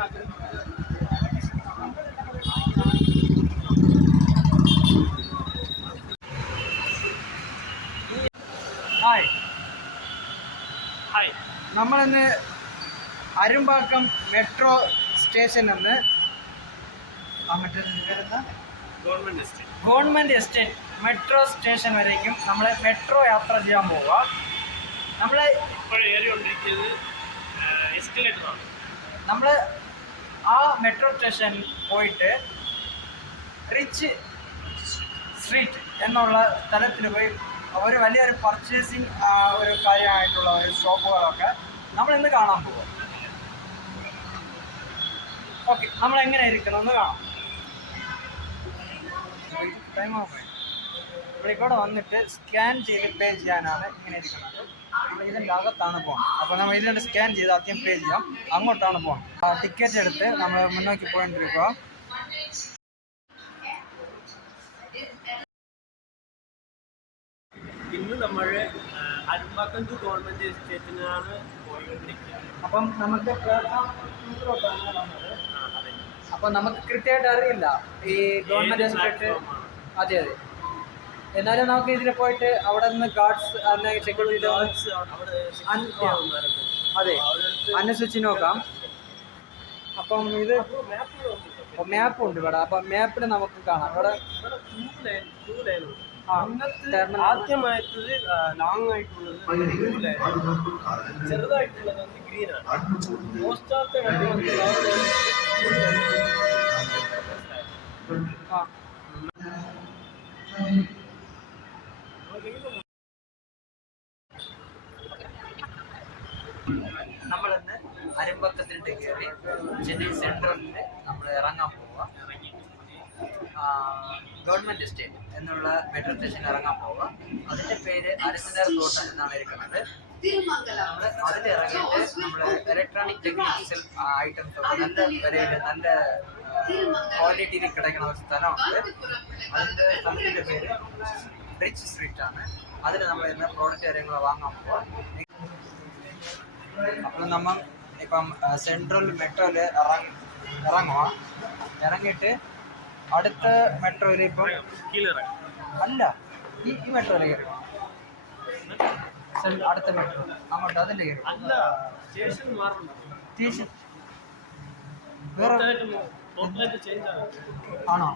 Hi hi നമ്മളിന്ന് അരുമ്പാക്കം metro സ്റ്റേഷനിൽ നിന്ന് ഗവൺമെൻറ് എസ്റ്റേറ്റ് മെട്രോ സ്റ്റേഷൻ വരേക്കും നമ്മൾ മെട്രോ യാത്ര ചെയ്യാൻ പോവുക. നമ്മൾ നമ്മൾ ആ മെട്രോ സ്റ്റേഷനിൽ പോയിട്ട് റിച്ച് സ്ട്രീറ്റ് എന്നുള്ള സ്ഥലത്തിൽ പോയി ഒരു വലിയൊരു പർച്ചേസിങ് ഒരു കാര്യമായിട്ടുള്ള ഒരു ഷോപ്പുകളൊക്കെ നമ്മൾ ഇന്ന് കാണാൻ പോകും. ഓക്കെ, നമ്മൾ എങ്ങനെ ഇരിക്കണമെന്ന് കാണാം. ഇവിടെ വന്നിട്ട് സ്കാൻ ചെയ്ത് പേ ചെയ്യാനാണ് ഇങ്ങനെ ഇരിക്കുന്നത്. നമ്മൾ ഇതിൻ്റെ അകത്താണ് പോകുന്നത്. അപ്പോൾ നമ്മൾ ഇതിൻ്റെ സ്കാൻ ചെയ്ത് ആദ്യം പേ ചെയ്യാം. അങ്ങോട്ടാണ് പോകുന്നത്. ടിക്കറ്റ് എടുത്ത് നമ്മൾ മുന്നോട്ട് പോയിട്ടിരിക്കുക. ഇന്ന് നമ്മൾ അരുമ്പാക്കം ടു ഗവൺമെൻറ് എസ്റ്റേറ്റിനാണ് പോയിക്കൊണ്ടിരിക്കുന്നത്. അപ്പം നമുക്ക് അപ്പം നമുക്ക് കൃത്യമായിട്ട് അറിയില്ല ഈ ഗവൺമെൻറ് എസ്റ്റേറ്റ്. അതെ അതെ, എന്നാലും നമുക്ക് ഇതിൽ പോയിട്ട് അവിടെ നിന്ന് ഗാർഡ്സ് അല്ലെങ്കിൽ സെക്യൂരിറ്റി അതെ അന്വേഷിച്ച് നോക്കാം. അപ്പം ഇത് മാപ്പ് ഉണ്ട് ഇവിടെ. അപ്പം മാപ്പിൽ നമുക്ക് കാണാം ഇവിടെ ആദ്യമായിട്ടത് ലോങ് ആയിട്ടുള്ളത് ചെറുതായിട്ടുള്ളത് ഗ്രീനാണ്. മോസ്റ്റ് ഓഫ് ദ നമ്മളിന്ന് അരുമ്പക്കത്തിട്ട് കയറി ചെന്നൈ സെൻട്രലിൽ നമ്മൾ ഇറങ്ങാൻ പോവുക. ഗവൺമെൻറ് എസ്റ്റേറ്റ് എന്നുള്ള മെട്രോ സ്റ്റേഷനിൽ ഇറങ്ങാൻ പോവുക. അതിൻ്റെ പേര് അരസിനാർ തോട്ടം എന്നാണ് ഇരിക്കുന്നത്. നമ്മൾ അതിൽ ഇറങ്ങിയിട്ട് നമ്മൾ ഇലക്ട്രോണിക് ടെക്നിക്കൽ ഐറ്റംസ് ഒക്കെ നല്ല വിലയിൽ നല്ല ക്വാളിറ്റിയിൽ കിടക്കുന്ന ഒരു സ്ഥലമുണ്ട്. അതിൻ്റെ സ്ഥലത്തിൻ്റെ പേര് റിച്ച് സ്ട്രീറ്റ് ആണ്. അതിൽ നമ്മൾ ഇന്ന് പ്രോഡക്റ്റ് കാര്യങ്ങൾ വാങ്ങാൻ പോവാം. അപ്പോൾ നമ്മൾ ഇപ്പം സെൻട്രൽ മെട്രോയിൽ ഇറങ്ങുക. ഇറങ്ങിയിട്ട് അടുത്ത മെട്രോയിൽ ഇപ്പം അല്ല ഈ മെട്രോയിൽ കയറി അടുത്ത മെട്രോ അങ്ങോട്ട് അതിൽ കയറി സ്റ്റേഷൻ വേറെ ആണോ?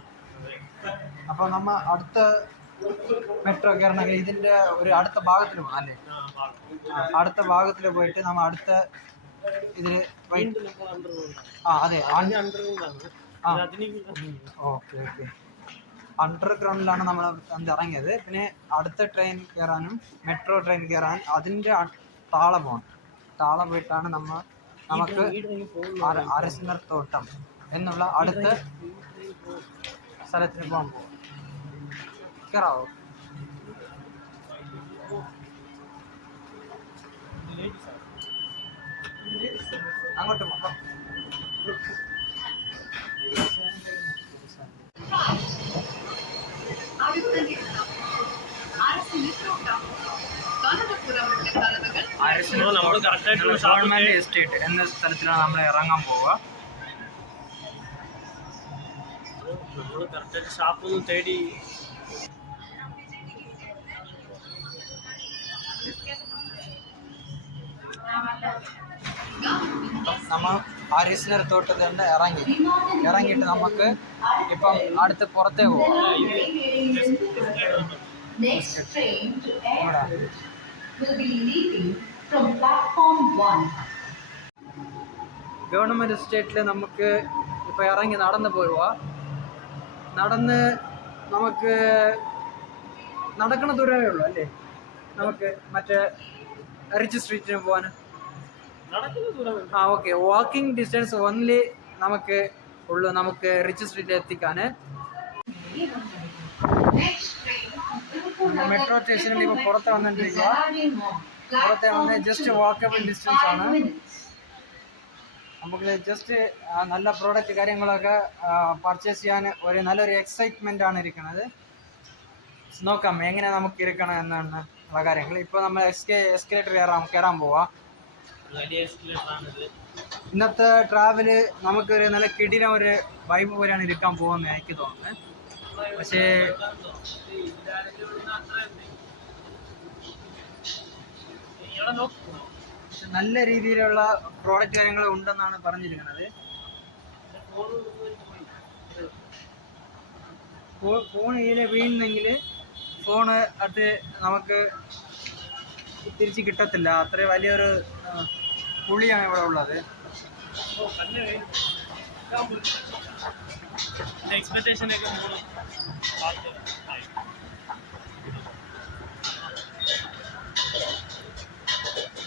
അപ്പോൾ നമ്മൾ അടുത്ത മെട്രോ കയറണമെങ്കിൽ ഇതിൻ്റെ ഒരു അടുത്ത ഭാഗത്തിൽ പോകാം അല്ലേ? അടുത്ത ഭാഗത്തിൽ പോയിട്ട് നമ്മൾ അടുത്ത ഇതിൽ അതെ ഓക്കെ ഓക്കെ അണ്ടർഗ്രൗണ്ടിലാണ് നമ്മൾ ഇറങ്ങിയത്. പിന്നെ അടുത്ത ട്രെയിൻ കയറാനും മെട്രോ ട്രെയിൻ കയറാൻ അതിൻ്റെ താഴെ പോകണം. താഴെ പോയിട്ടാണ് നമുക്ക് അരസിനാർ തോട്ടം എന്നുള്ള അടുത്ത സ്ഥലത്തിന് പോകാൻ പോകും. കയറാവോ? അങ്ങോട്ട് പോകാം. ഗവൺമെന്റ് എസ്റ്റേറ്റ് എന്ന സ്ഥലത്തിലാണ് നമ്മൾ ഇറങ്ങാൻ പോവുക. നമ്മൾ കറക്റ്റായിട്ട് ഷാപ്പൊന്നും തേടി നമ്മൾ അരസിനാർ തോട്ടത്തിൽ നിന്ന് ഇറങ്ങിയിട്ട് നമുക്ക് ഇപ്പം അടുത്ത് പുറത്തേ പോകാം. ഗവൺമെൻറ് എസ്റ്റേറ്റിൽ നമുക്ക് ഇപ്പോൾ ഇറങ്ങി നടന്ന് പോവുക. നമുക്ക് നടക്കണ ദൂരമേ ഉള്ളൂ അല്ലേ നമുക്ക് മറ്റേ റിച്ച് സ്ട്രീറ്റിന് പോകാൻ? ഓക്കെ, വാക്കിംഗ് ഡിസ്റ്റൻസ് ഓൺലി നമുക്ക് ഉള്ളൂ നമുക്ക് റിച്ച് സ്ട്രീറ്റിൽ എത്തിക്കാൻ. മെട്രോ സ്റ്റേഷനിൽ ഇപ്പോൾ പുറത്ത് വന്നിട്ടിരിക്കുക. പുറത്തെ വന്ന് ജസ്റ്റ് വാക്കബിൾ ഡിസ്റ്റൻസ് ആണ്. നമുക്ക് ജസ്റ്റ് നല്ല പ്രോഡക്റ്റ് കാര്യങ്ങളൊക്കെ പർച്ചേസ് ചെയ്യാൻ നല്ലൊരു എക്സൈറ്റ്മെൻ്റ് ആണ് ഇരിക്കുന്നത്. നോക്കാം എങ്ങനെ നമുക്ക് ഇരിക്കണം എന്നാണ് ഉള്ള കാര്യങ്ങൾ. ഇപ്പോൾ നമ്മൾ എസ്കലേറ്റർ കയറാൻ പോവാം. ഇന്നത്തെ ട്രാവല് നമുക്കൊരു നല്ല കിടിലം ഒരു വൈബ് പോലെയാണ് ഇരിക്കാൻ പോകുന്നത് എനിക്ക് തോന്നുന്നത്. പക്ഷേ നല്ല രീതിയിലുള്ള പ്രോഡക്റ്റ് കാര്യങ്ങൾ ഉണ്ടെന്നാണ് പറഞ്ഞിരിക്കുന്നത്. ഫോൺ ഇതിൽ വീഴുന്നെങ്കിൽ ഫോണ് അത് നമുക്ക് തിരിച്ച് കിട്ടത്തില്ല. അത്ര വലിയൊരു പുള്ളിയാണ് ഇവിടെ ഉള്ളത്. എക്സ്പെക്ടേഷൻ ഒക്കെ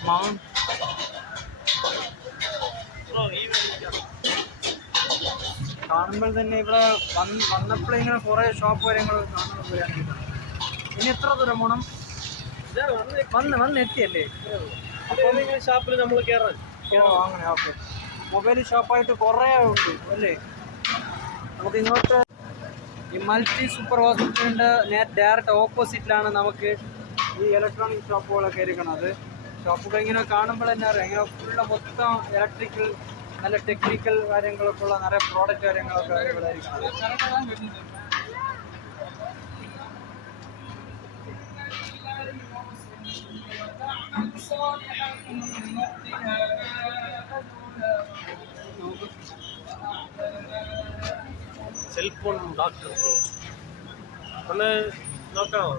മൗണ്ട് കാണുമ്പോൾ തന്നെ ഇവിടെ വന്നപ്പോഴേ ഇങ്ങനെ കുറേ ഷോപ്പ് കാര്യങ്ങൾ കാണുന്ന പോലെയാണ്. ഇനി എത്ര ദൂരം പോകണം? വന്ന് എത്തിയല്ലേ? ഷോപ്പിൽ നമ്മൾ കയറാൻ. അങ്ങനെ ഓക്കെ. മൊബൈൽ ഷോപ്പായിട്ട് കുറേ ഉണ്ട് അല്ലേ? നമുക്ക് ഇങ്ങോട്ട് ഈ മൾട്ടി സൂപ്പർ ഹോസ്പിറ്റലിൻ്റെ ഡയറക്റ്റ് ഓപ്പോസിറ്റിലാണ് നമുക്ക് ഈ ഇലക്ട്രോണിക് ഷോപ്പുകളൊക്കെ ഇരിക്കുന്നത്. ഷോപ്പുകൾ ഇങ്ങനെ കാണുമ്പോൾ തന്നെ അറിയാം, ഇങ്ങനെ ഫുള്ള് മൊത്തം ഇലക്ട്രിക്കൽ നല്ല ടെക്നിക്കൽ കാര്യങ്ങളൊക്കെ ഉള്ള നിറയെ പ്രോഡക്റ്റ് കാര്യങ്ങളൊക്കെ ഇവിടെ ഇരിക്കുന്നത്. സെൽഫോൺ ഡോക്ടർ ഒന്ന് നോക്കാമോ?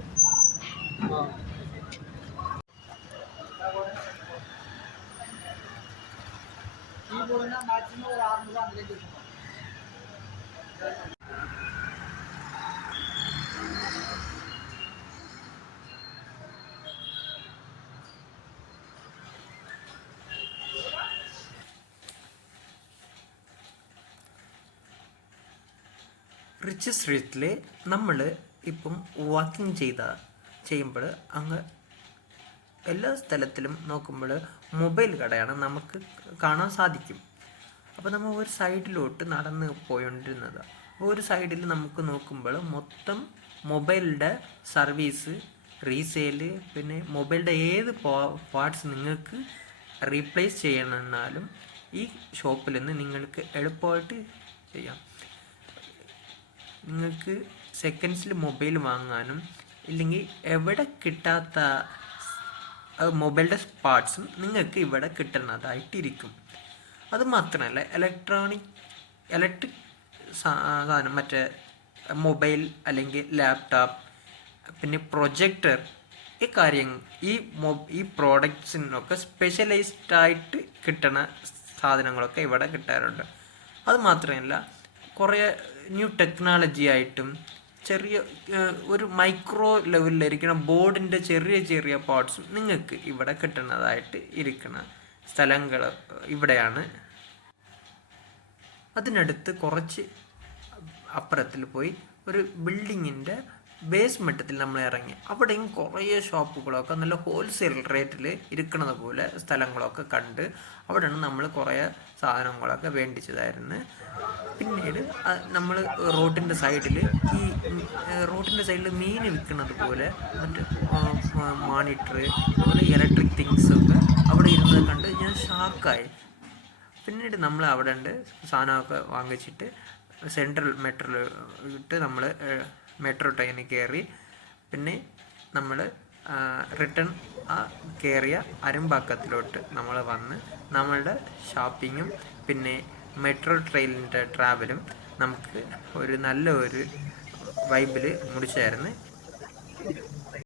റിച്ച് സ്ട്രീറ്റിൽ നമ്മൾ ഇപ്പം വാക്കിംഗ് ചെയ്യുമ്പോൾ അങ്ങ് എല്ലാ സ്ഥലത്തിലും നോക്കുമ്പോൾ മൊബൈൽ കടയാണ് നമുക്ക് കാണാൻ സാധിക്കും. അപ്പോൾ നമ്മൾ ഒരു സൈഡിലോട്ട് നടന്ന് പോയോണ്ടിരുന്നത്. അപ്പോൾ ഒരു സൈഡിൽ നമുക്ക് നോക്കുമ്പോൾ മൊത്തം മൊബൈലിൻ്റെ സർവീസ്, റീസെയില്, പിന്നെ മൊബൈലിൻ്റെ ഏത് പാർട്സ് നിങ്ങൾക്ക് റീപ്ലേസ് ചെയ്യണമെന്നാലും ഈ ഷോപ്പിൽ നിന്ന് നിങ്ങൾക്ക് എളുപ്പമായിട്ട് ചെയ്യാം. നിങ്ങൾക്ക് സെക്കൻഡ്സിൽ മൊബൈൽ വാങ്ങാനും ഇല്ലെങ്കിൽ എവിടെ കിട്ടാത്ത മൊബൈലിൻ്റെ പാർട്സും നിങ്ങൾക്ക് ഇവിടെ കിട്ടുന്നതായിട്ടിരിക്കും. അതുമാത്രമല്ല ഇലക്ട്രിക് സാധനം, മറ്റേ മൊബൈൽ അല്ലെങ്കിൽ ലാപ്ടോപ്പ്, പിന്നെ പ്രൊജക്ടർ, ഈ പ്രോഡക്ട്സിനൊക്കെ സ്പെഷ്യലൈസ്ഡ് ആയിട്ട് കിട്ടുന്ന സാധനങ്ങളൊക്കെ ഇവിടെ കിട്ടാറുണ്ട്. അതുമാത്രമല്ല കുറേ ന്യൂ ടെക്നോളജി ആയിട്ടും ചെറിയ ഒരു മൈക്രോ ലെവലിലിരിക്കുന്ന ബോർഡിൻ്റെ ചെറിയ പാർട്സും നിങ്ങൾക്ക് ഇവിടെ കിട്ടുന്നതായിട്ട് ഇരിക്കുന്ന സ്ഥലങ്ങൾ ഇവിടെയാണ്. അതിനടുത്ത് കുറച്ച് അപ്പുറത്തിൽ പോയി ഒരു ബിൽഡിങ്ങിൻ്റെ ബേസ്മെൻറ്റത്തിൽ നമ്മൾ ഇറങ്ങി. അവിടെയും കുറേ ഷോപ്പുകളൊക്കെ നല്ല ഹോൾസെയിൽ റേറ്റിൽ ഇരിക്കുന്നത് പോലെ സ്ഥലങ്ങളൊക്കെ കണ്ട് അവിടെയാണ് നമ്മൾ കുറേ സാധനങ്ങളൊക്കെ വേണ്ടിച്ചതായിരുന്നു. പിന്നീട് നമ്മൾ റോഡിൻ്റെ സൈഡിൽ മീൻ വിൽക്കുന്നത് പോലെ മറ്റ് മോണിറ്റർ, അതുപോലെ ഇലക്ട്രിക് തിങ്സൊക്കെ അവിടെ ഇരുന്നത് കണ്ട് ഞാൻ ഷാക്കായി. പിന്നീട് നമ്മൾ അവിടെ ഉണ്ട് സാധനമൊക്കെ വാങ്ങിച്ചിട്ട് സെൻട്രൽ നമ്മൾ മെട്രോ ട്രെയിനിൽ കയറി. പിന്നെ നമ്മൾ റിട്ടേൺ കയറിയ അരുമ്പാക്കത്തിലോട്ട് നമ്മൾ വന്ന് നമ്മളുടെ ഷോപ്പിങ്ങും പിന്നെ മെട്രോ ട്രെയിനിൻ്റെ ട്രാവലും നമുക്ക് ഒരു നല്ല ഒരു വൈബിൽ മുടിച്ചായിരുന്നു.